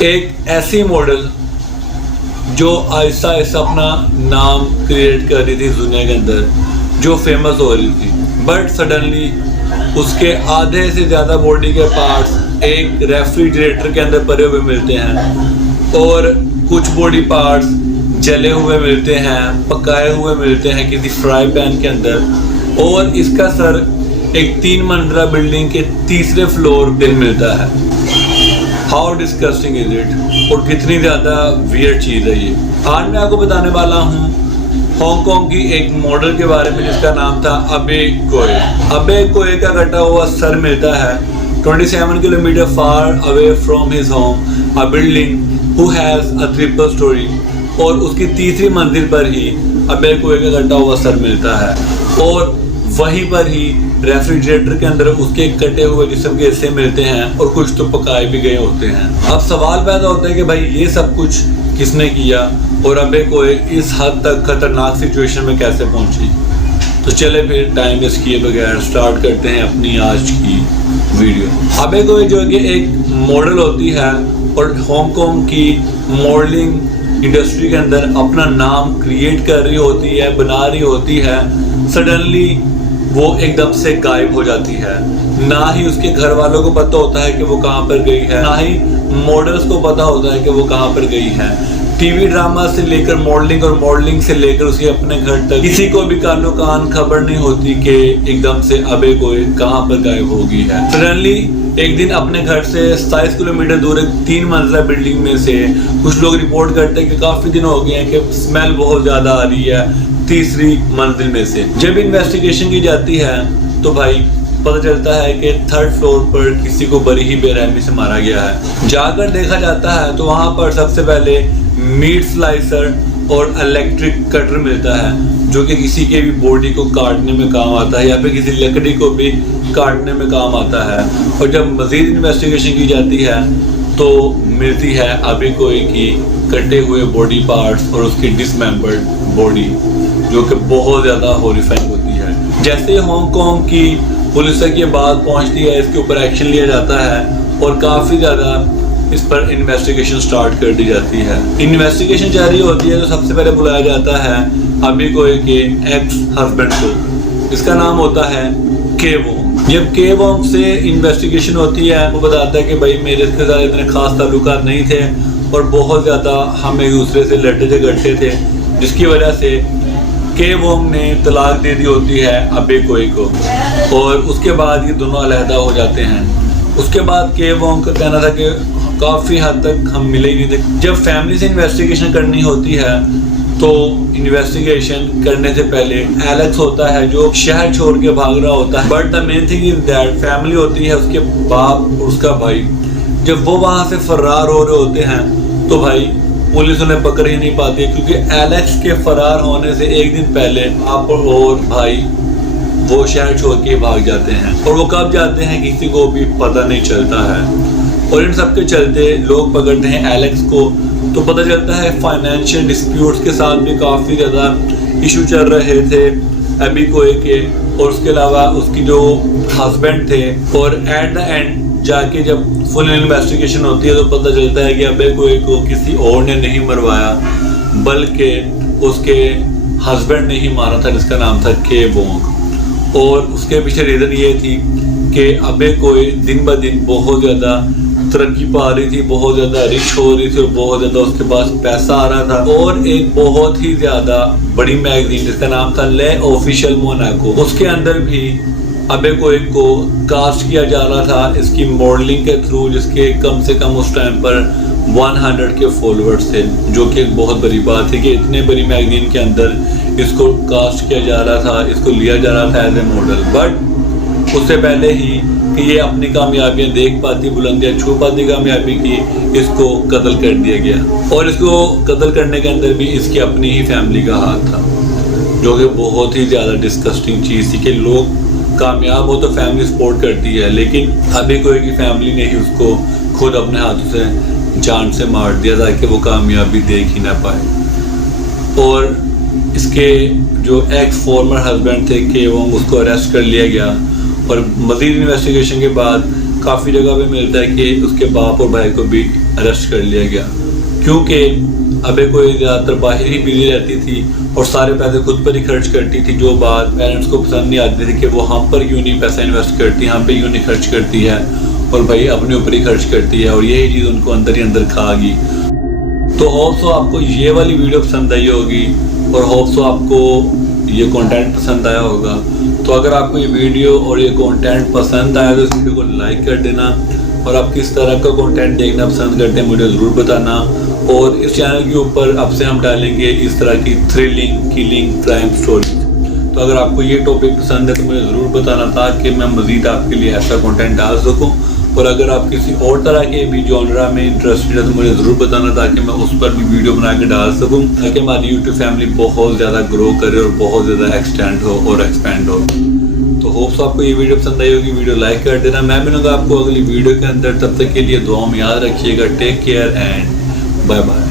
ایک ایسی ماڈل جو آہستہ آہستہ اپنا نام کریٹ کر رہی تھی دنیا کے اندر، جو فیمس ہو رہی تھی، بٹ سڈنلی اس کے آدھے سے زیادہ باڈی کے پارٹس ایک ریفریجریٹر کے اندر پڑے ہوئے ملتے ہیں، اور کچھ باڈی پارٹس جلے ہوئے ملتے ہیں، پکائے ہوئے ملتے ہیں کسی فرائی پین کے اندر، اور اس کا سر ایک 3 منزلہ بلڈنگ کے تیسرے فلور پہ ملتا ہے۔ ہاؤ ڈسکسٹنگ از اٹ، اور کتنی زیادہ ویئرڈ چیز ہے یہ۔ آج میں آپ کو بتانے والا ہوں ہانگ کانگ کی ایک ماڈل کے بارے میں جس کا نام تھا ابے کوئے۔ ابے کوئے کا کٹا ہوا سر ملتا ہے 27 kilometre far away from his home, a building who has a triple story، اور اس کی تیسری منزل پر ہی ابے کوئے کا کٹا ہوا سر ملتا ہے، اور وہیں پر ہی ریفریجریٹر کے اندر اس کے کٹے ہوئے جسم کے حصے ملتے ہیں، اور کچھ تو پکائے بھی گئے ہوتے ہیں۔ اب سوال پیدا ہوتا ہے کہ بھائی یہ سب کچھ کس نے کیا، اور ابے کوئے اس حد تک خطرناک سچویشن میں کیسے پہنچی؟ تو چلے پھر ٹائم ویسٹ کیے بغیر سٹارٹ کرتے ہیں اپنی آج کی ویڈیو۔ ابے کوئے جو کہ ایک ماڈل ہوتی ہے اور ہانگ کانگ کی ماڈلنگ انڈسٹری کے اندر اپنا نام کریٹ کر رہی ہوتی ہے، بنا رہی ہوتی ہے، سڈنلی وہ ایک دم سے غائب ہو جاتی ہے۔ نہ ہی اس کے گھر والوں کو پتہ ہوتا ہے کہ وہ کہاں پر گئی ہے، نہ ہی ماڈلز کو پتہ ہوتا ہے کہ وہ کہاں پر گئی ہے۔ ٹی وی ڈرامہ سے لے کر ماڈلنگ، اور ماڈلنگ سے لے کر اس کے اپنے گھر تک کسی کو بھی کانو کان خبر نہیں ہوتی کہ ایک دم سے ابے کوئے کہاں پر غائب ہو گئی ہے۔ سڈنلی ایک دن اپنے گھر سے 27 کلومیٹر دور ایک 3 منزلہ بلڈنگ میں سے کچھ لوگ رپورٹ کرتے ہیں کہ کافی دن ہو گئے ہیں کہ اسمیل بہت زیادہ آ رہی ہے تیسری منزل میں سے۔ جب انویسٹیگیشن کی جاتی ہے تو بھائی پتہ چلتا ہے کہ 3rd فلور پر کسی کو بڑی ہی بے رحمی سے مارا گیا ہے۔ جا کر دیکھا جاتا ہے تو وہاں پر سب سے پہلے میٹ سلائسر اور الیکٹرک کٹر ملتا ہے، جو کہ کسی کے بھی باڈی کو کاٹنے میں کام آتا ہے، یا پھر کسی لکڑی کو بھی کاٹنے میں کام آتا ہے۔ اور جب مزید انویسٹیگیشن کی جاتی ہے تو ملتی ہے ابے کوئے کی کٹے ہوئے باڈی پارٹس اور اس کی ڈسممبرڈ باڈی، جو کہ بہت زیادہ ہاریفائنگ ہوتی ہے۔ جیسے ہانگ کانگ کی پولیس تک یہ بات پہنچتی ہے، اس کے اوپر ایکشن لیا جاتا ہے اور کافی زیادہ اس پر انویسٹیگیشن سٹارٹ کر دی جاتی ہے۔ انویسٹیگیشن جاری ہوتی ہے تو سب سے پہلے بلایا جاتا ہے ابے کوئے کے ایکس ہسبینڈ کو، اس کا نام ہوتا ہے کے وونگ۔ جب کے وونگ سے انویسٹیگیشن ہوتی ہے، وہ بتاتا ہے کہ بھائی میرے اس کے ساتھ اتنے خاص تعلقات نہیں تھے، اور بہت زیادہ ہم ایک دوسرے سے لڑتے جھگڑتے تھے، جس کی وجہ سے کے وونگ نے طلاق دے دی ہوتی ہے ابے کوئے کو، اور اس کے بعد یہ دونوں علیحدہ ہو جاتے ہیں۔ اس کے بعد کے وونگ کا کہنا تھا کہ کافی حد تک ہم ملے ہی نہیں تھے۔ جب فیملی سے انویسٹیگیشن کرنی ہوتی ہے تو انویسٹیگیشن کرنے سے پہلے ایلیکس ہوتا ہے جو شہر چھوڑ کے بھاگ رہا ہوتا ہے، but the main thing is that family ہوتی ہے، اس کے باپ اور اس کا بھائی، جب وہ وہاں سے فرار ہو رہے ہوتے ہیں تو بھائی پولیس انہیں پکڑ ہی نہیں پاتی، کیونکہ ایلیکس کے فرار ہونے سے ایک دن پہلے آپ اور بھائی وہ شہر چھوڑ کے بھاگ جاتے ہیں، اور وہ کب جاتے ہیں کسی کو بھی پتہ نہیں چلتا ہے۔ اور ان سب کے چلتے لوگ پکڑتے ہیں ایلیکس کو، تو پتہ چلتا ہے فائنینشیل ڈسپیوٹس کے ساتھ بھی کافی زیادہ ایشو چل رہے تھے ابے کوئے کے، اور اس کے علاوہ اس کی جو ہسبینڈ تھے۔ اور ایٹ دا اینڈ جا کے جب فل انویسٹیگیشن ہوتی ہے تو پتہ چلتا ہے کہ ابے کوئے کو کسی اور نے نہیں مروایا، بلکہ اس کے ہسبینڈ نے ہی مارا تھا، جس کا نام تھا کے وونگ۔ اور اس کے پیچھے ریزن یہ تھی کہ ابے کوئے دن بہ دن بہت زیادہ ترقی پا رہی تھی، بہت زیادہ رچ ہو رہی تھی، اور بہت زیادہ اس کے پاس پیسہ آ رہا تھا، اور ایک بہت ہی زیادہ بڑی میگزین جس کا نام تھا لے آفیشل موناکو، اس کے اندر بھی ابے کوئے کو کاسٹ کیا جا رہا تھا اس کی ماڈلنگ کے تھرو، جس کے کم سے کم اس ٹائم پر 100 کے فالوورز تھے، جو کہ ایک بہت بڑی بات ہے کہ اتنے بڑی میگزین کے اندر اس کو کاسٹ کیا جا رہا تھا، اس کو لیا جا رہا تھا ایز اے ماڈل۔ بٹ اس سے پہلے ہی کہ یہ اپنی کامیابیاں دیکھ پاتی، بلندیاں چھو پاتی کامیابی کی، اس کو قتل کر دیا گیا، اور اس کو قتل کرنے کے اندر بھی اس کی اپنی ہی فیملی کا ہاتھ تھا، جو کہ بہت ہی زیادہ ڈسکسٹنگ چیز تھی کہ لوگ کامیاب ہو تو فیملی سپورٹ کرتی ہے، لیکن ابے کوئے کی فیملی نے ہی اس کو خود اپنے ہاتھوں سے جان سے مار دیا تاکہ وہ کامیابی دیکھ ہی نہ پائے۔ اور اس کے جو ایکس فارمر ہسبینڈ تھے کہ وہ اس کو اریسٹ کر لیا گیا، اور مزید انویسٹیگیشن کے بعد کافی جگہ پہ ملتا ہے کہ اس کے باپ اور بھائی کو بھی اریسٹ کر لیا گیا، کیونکہ ابے کوئی زیادہ تر باہر ہی بزی رہتی تھی اور سارے پیسے خود پر ہی خرچ کرتی تھی، جو بات پیرنٹس کو پسند نہیں آتی تھی کہ وہ ہم پر کیوں نہیں پیسہ انویسٹ کرتی، ہم پہ کیوں نہیں خرچ کرتی ہے، اور بھائی اپنے اوپر ہی خرچ کرتی ہے، اور یہی چیز ان کو اندر ہی اندر کھا گئی۔ تو ہوپ سو آپ کو یہ والی ویڈیو پسند آئی ہوگی، اور ہوپ سو آپ کو یہ کنٹینٹ پسند آیا ہوگا۔ تو اگر آپ کو یہ ویڈیو اور یہ کنٹینٹ پسند آیا تو اس ویڈیو کو لائک کر دینا، اور آپ کس طرح کا کنٹینٹ دیکھنا پسند کرتے ہیں مجھے ضرور بتانا، اور اس چینل کے اوپر اب سے ہم ڈالیں گے اس طرح کی تھرلنگ، کلنگ، کرائم سٹوری۔ تو اگر آپ کو یہ ٹاپک پسند ہے تو مجھے ضرور بتانا تاکہ میں مزید آپ کے لیے ایسا کنٹینٹ ڈال سکوں، اور اگر آپ کسی اور طرح کے بھی جانرا میں انٹرسٹڈ ہے تو مجھے ضرور بتانا تاکہ میں اس پر بھی ویڈیو بنا کے ڈال سکوں، تاکہ ہماری یوٹیوب فیملی بہت زیادہ گرو کرے اور بہت زیادہ ایکسٹینڈ ہو اور ایکسپینڈ ہو۔ تو ہوپ سو آپ کو یہ ویڈیو پسند آئی ہوگی، ویڈیو لائک کر دینا۔ میں ملوں گا آپ کو اگلی ویڈیو کے اندر، تب تک کے لیے دعاؤں میں یاد رکھیے گا۔ Take care and bye bye.